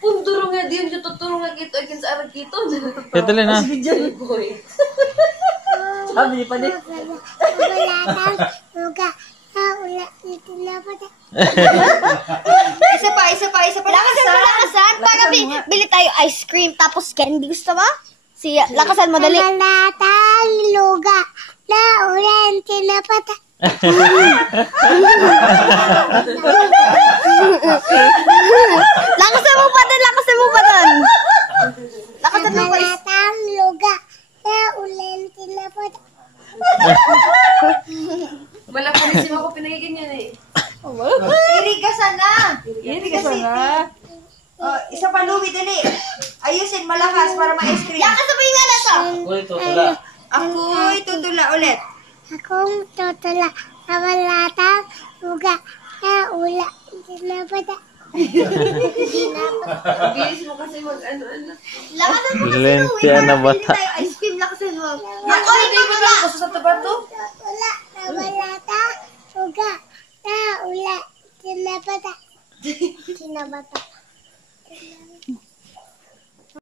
Punduro nga diyan, tuturo nga kito, akin sa arag kito. Ito lang na. Sabi pa din. Isa pa. Lakasan. Para bili tayo ice cream tapos candy. Gusto mo? Lakasan mo, dali. Balatang luga na ulan tinapata. Lakasan mo pa doon. Lakasan mo pa. Balatang luga na ulan tinapata. Wala po rin ko pinagiganyan eh. Irigasan na. Isa pa, Louie, dali. Ayusin, malakas para ma-ice cream. Lakasan mo yung nalasa. Uy, tutula. Ako'y tutula ulit. Akong tutula sa balatang luga na ulan tinapata. Bilis mo kasi mag-ano-ano. Lakasan mo kasi Lente na bata. tayo ice cream. Lakasan mo. Ako, hindi mo lang gusto sa tabato. Tutula sa balatang luga na ulan tinapata.